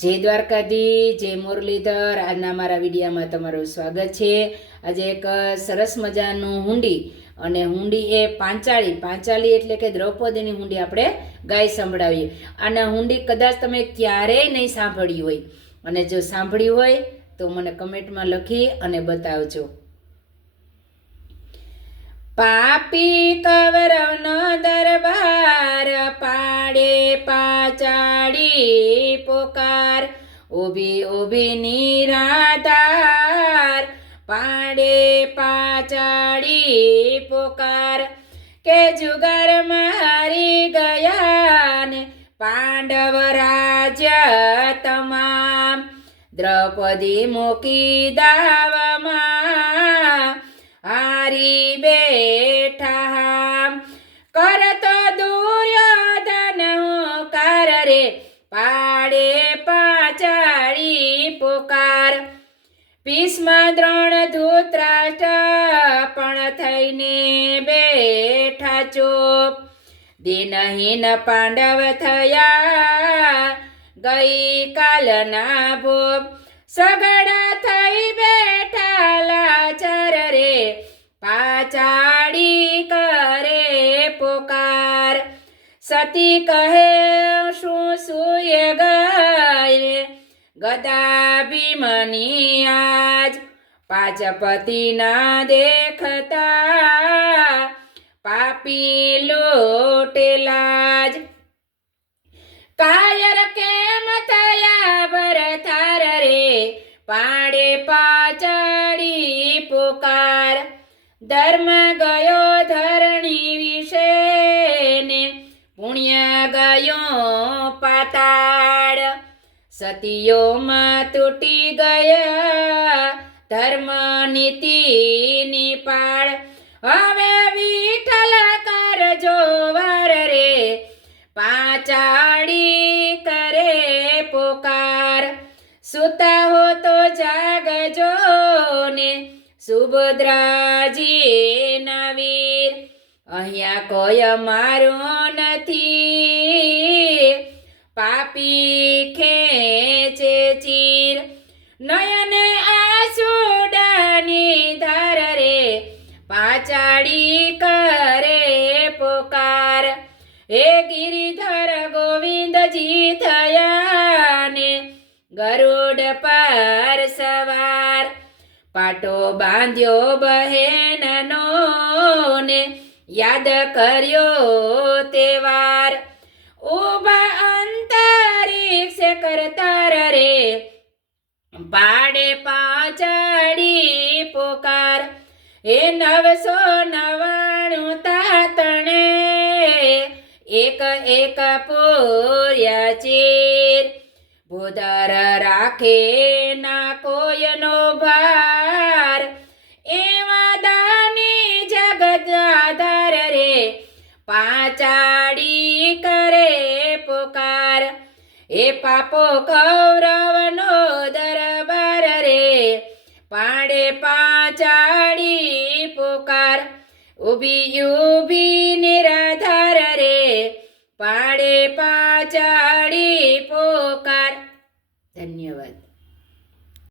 જય દ્વારકાધી, જય મુરલીધર। આજના મારા વિડીયામાં તમારું સ્વાગત છે। આજે એક સરસ મજાનું હુંડી, અને હુંડી એ પાંચાળી એટલે કે દ્રૌપદીની હુંડી આપણે ગાઈ સંભળાવીએ। આના હુંડી કદાચ તમે ક્યારેય નહીં સાંભળી હોય, અને જો સાંભળી હોય તો મને કમેન્ટમાં લખી અને બતાવજો। પાપી કૌરવનો દરબાર, પાડે પાંચાળી પોકાર। ઊભી ઊભી નિરાધાર, પાડે પાંચાળી પોકાર। કે જુગારમાં હારી ગયા ને પાંડવ રાજ્ય તમામ, દ્રૌપદી મૂકી દાવમાં હારી બેઠા। કરતો દુર્યોધન હુંકાર રે, પાડે પાંચાળી પોકાર। ભીષ્મ દ્રોણ ધૃતરાષ્ટ્ર પણ થઈને બેઠા ચૂપ, દિનહીન પાંડવ થયા ગઈ કાલના ભૂપ। સગડા થઈ બેઠા લાચાર રે, પાંચાળી કરે પોકાર। સતી કહે શું સુએ ગઈ, ગદા ભીમની આજ, પાંચ પતિ ના દેખતા પાપી લૂટે લાજ। કાયર કેમ થયા ભરથાર રે, પાડે પાંચાળી પોકાર। ધર્મ ગયો ધરણી વિશે ને, પુણ્ય ગયો પાતાળ। સતીઓમાં તૂટી ગયા ધર્મ નીતિની પાળ। હવે વિઠ્ઠલ કરજો વાર રે, પાંચાળી કરે પોકાર। સુતા હો તો જાગજો ને, સુભદ્રાજી ના વીર, અહીંયા કોઈ મારું નથી, પાપી ખેંચે ચીર। નયને આસુડાની ધાર રે, પાંચાળી કરે પોકાર। હે ગિરિધર ગોવિંદજી થયા ને, ગરુડ પર સવાર। પાટો બાંધ્યો બહેનનો ને, યાદ કર્યો તહેવાર। ઉભા અંતરિક્ષ કરતાર રે, પાડે પાંચાળી પોકાર। એ 999 તાતણે, એક એક પૂર્યા ચીર। ભૂધર રાખે ના કોયનો ભાર, એવા દાની જગત આધાર રે, પાંચાળી કરે પોકાર। એ પાપો કૌરવનો દરબાર રે, પાડે પાંચાળી પોકાર। ઊભી ઊભી નિરાધાર રે, પાડે પાંચાળી